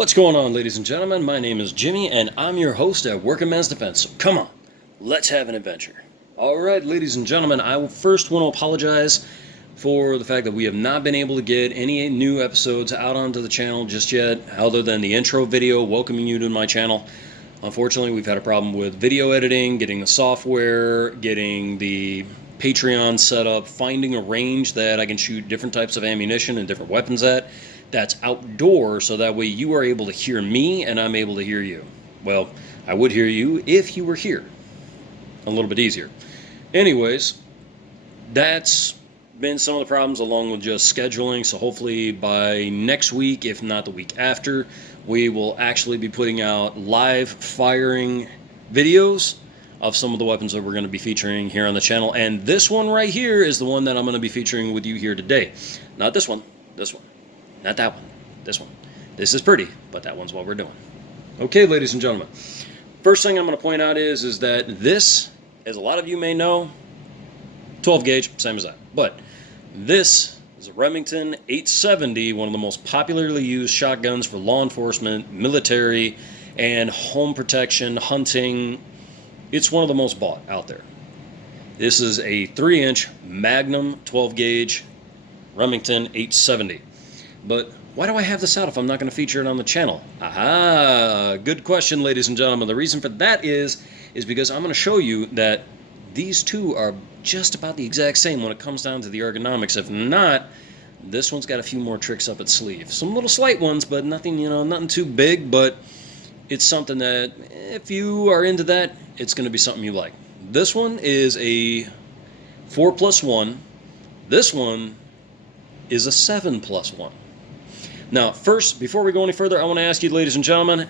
What's going on, ladies and gentlemen? My name is Jimmy, and I'm your host at Working Man's Defense. So come on, let's have an adventure. Alright, ladies and gentlemen, I first want to apologize for the fact that we have not been able to get any new episodes out onto the channel just yet, other than the intro video welcoming you to my channel. Unfortunately, we've had a problem with video editing, getting the software, getting the Patreon set up, finding a range that I can shoot different types of ammunition and different weapons at that's outdoor, so that way you are able to hear me and I'm able to hear you. Well, I would hear you if you were here. A little bit easier. Anyways, that's been some of the problems along with just scheduling, so hopefully by next week, if not the week after, we will actually be putting out live firing videos of some of the weapons that we're going to be featuring here on the channel. And this one right here is the one that I'm going to be featuring with you here today. Not this one, this one. Not that one, this one. This is pretty, but that one's what we're doing. Okay, ladies and gentlemen. First thing I'm going to point out is that this, as a lot of you may know, 12 gauge, same as that. But this is a Remington 870, one of the most popularly used shotguns for law enforcement, military, and home protection, hunting. It's one of the most bought out there. This is a 3-inch Magnum 12 gauge Remington 870. But why do I have this out if I'm not going to feature it on the channel? Aha! Good question, ladies and gentlemen. The reason for that is because I'm going to show you that these two are just about the exact same when it comes down to the ergonomics. If not, this one's got a few more tricks up its sleeve. Some little slight ones, but nothing, nothing too big, but it's something that if you are into that, it's going to be something you like. This one is a 4+1. This one is a 7+1. Now, first, before we go any further, I want to ask you, ladies and gentlemen,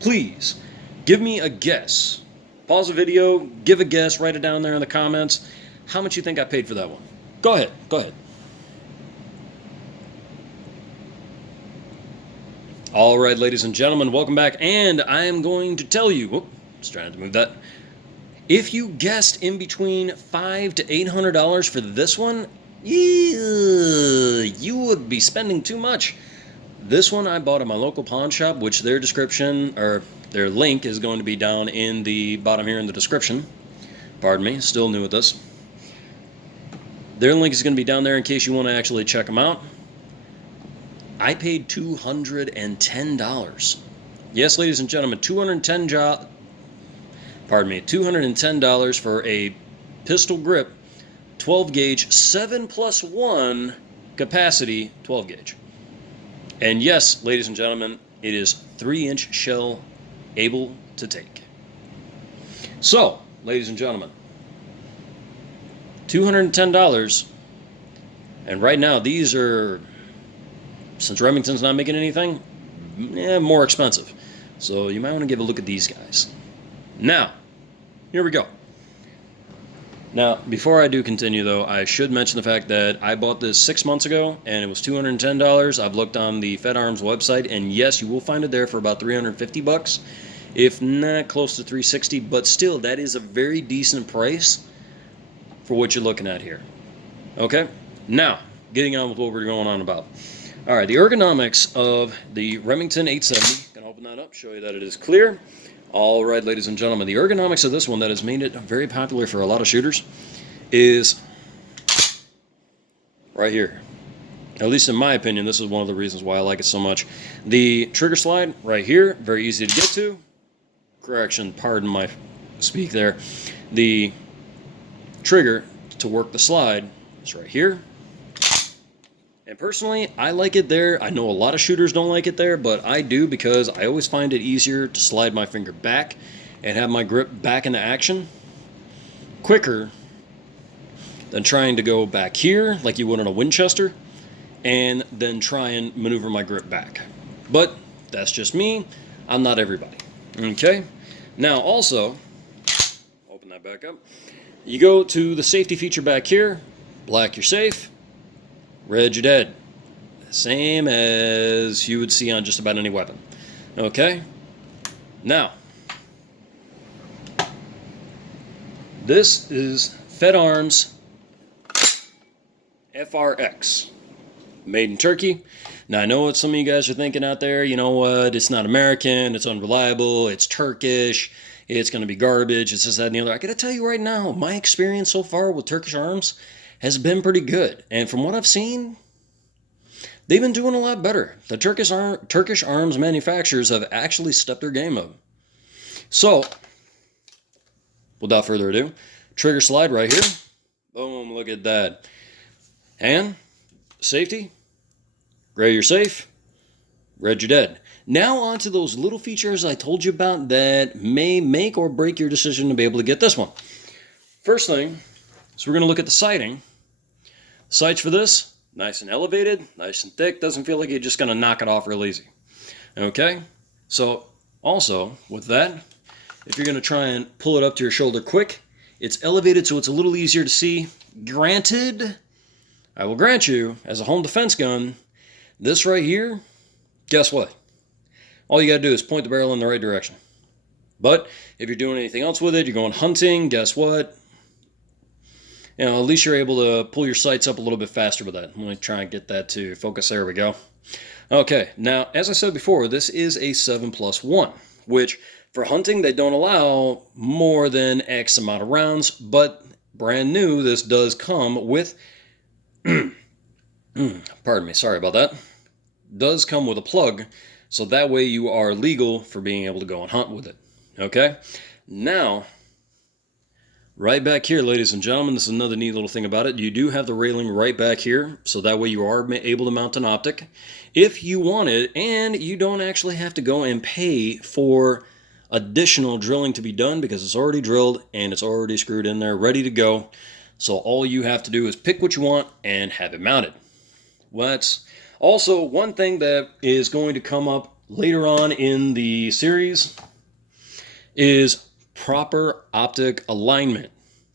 please give me a guess. Pause the video, give a guess, write it down there in the comments. How much you think I paid for that one? Go ahead, go ahead. All right, ladies and gentlemen, welcome back. And I am going to tell you, just trying to move that. If you guessed in between $500 to $800 for this one, you would be spending too much. This one I bought at my local pawn shop, which their description, or their link, is going to be down in the bottom here in the description. Pardon me, still new at this. Their link is going to be down there in case you want to actually check them out. I paid $210. Yes, ladies and gentlemen, $210 for a pistol grip, 12 gauge, 7+1 capacity 12 gauge. And yes, ladies and gentlemen, it is 3-inch shell able to take. So, ladies and gentlemen, $210, and right now these are, since Remington's not making anything, more expensive. So you might want to give a look at these guys. Now, here we go. Now, before I do continue, though, I should mention the fact that I bought this 6 months ago, and it was $210. I've looked on the Fed Arms website, and yes, you will find it there for about $350, if not close to $360, but still, that is a very decent price for what you're looking at here. Okay? Now, getting on with what we're going on about. All right, the ergonomics of the Remington 870, going to open that up, show you that it is clear. All right, ladies and gentlemen, the ergonomics of this one that has made it very popular for a lot of shooters is right here. At least in my opinion, this is one of the reasons why I like it so much. The trigger slide right here, very easy to get to. Correction, pardon my speak there. The trigger to work the slide is right here. And personally, I like it there. I know a lot of shooters don't like it there, but I do because I always find it easier to slide my finger back and have my grip back into action quicker than trying to go back here like you would on a Winchester and then try and maneuver my grip back. But that's just me. I'm not everybody. Okay? Now also, open that back up. You go to the safety feature back here. Black, you're safe. Red, you're dead. Same as you would see on just about any weapon. Okay? Now, this is Fed Arms FRX. Made in Turkey. Now, I know what some of you guys are thinking out there. You know what? It's not American. It's unreliable. It's Turkish. It's going to be garbage. It's this, that, and the other. I got to tell you right now, my experience so far with Turkish Arms has been pretty good. And from what I've seen, they've been doing a lot better. The Turkish Arms manufacturers have actually stepped their game up. So, without further ado, trigger slide right here. Boom, look at that. And safety. Gray, you're safe. Red, you're dead. Now on to those little features I told you about that may make or break your decision to be able to get this one. First thing, so we're going to look at the sighting. Sights for this, nice and elevated, nice and thick. Doesn't feel like you're just going to knock it off real easy. Okay? So, also, with that, if you're going to try and pull it up to your shoulder quick, it's elevated so it's a little easier to see. Granted, I will grant you, as a home defense gun, this right here, guess what? All you got to do is point the barrel in the right direction. But if you're doing anything else with it, you're going hunting, guess what? You know, at least you're able to pull your sights up a little bit faster with that. I'm going to try and get that to focus. There we go. Okay, now, as I said before, this is a 7+1, which for hunting, they don't allow more than X amount of rounds, but brand new, this does come with, pardon me, sorry about that, does come with a plug, so that way you are legal for being able to go and hunt with it. Okay? Now, right back here, ladies and gentlemen, this is another neat little thing about it. You do have the railing right back here, so that way you are able to mount an optic if you want it, and you don't actually have to go and pay for additional drilling to be done because it's already drilled and it's already screwed in there, ready to go. So all you have to do is pick what you want and have it mounted. Well, that's also one thing that is going to come up later on in the series is proper optic alignment.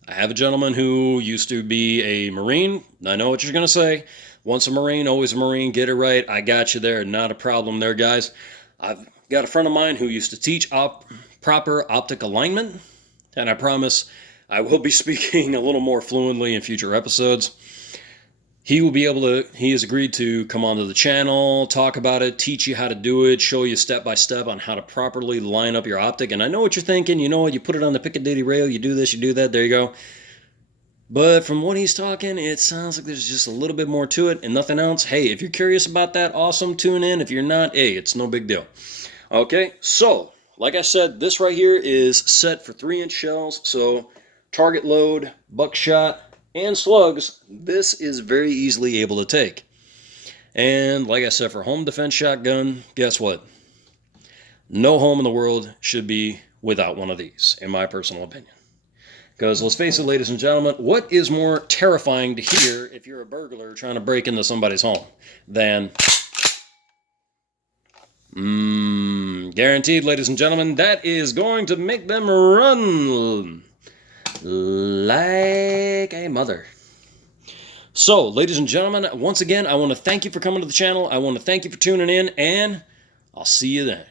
I have a gentleman who used to be a Marine. I know what you're going to say. Once a Marine, always a Marine. Get it right. I got you there. Not a problem there, guys. I've got a friend of mine who used to teach proper optic alignment, and I promise I will be speaking a little more fluently in future episodes. He will be able to, he has agreed to come onto the channel, talk about it, teach you how to do it, show you step by step on how to properly line up your optic. And I know what you're thinking. You know what? You put it on the Piccadilly rail, you do this, you do that, there you go. But from what he's talking, it sounds like there's just a little bit more to it and nothing else. Hey, if you're curious about that, awesome, tune in. If you're not, hey, it's no big deal. Okay, so, like I said, this right here is set for 3-inch shells. So, target load, buckshot, and slugs, this is very easily able to take. And like I said, for home defense shotgun, guess what? No home in the world should be without one of these, in my personal opinion. Because let's face it, ladies and gentlemen, what is more terrifying to hear if you're a burglar trying to break into somebody's home than... guaranteed, ladies and gentlemen, that is going to make them run like a mother. So, ladies and gentlemen, once again, I want to thank you for coming to the channel. I want to thank you for tuning in, and I'll see you then.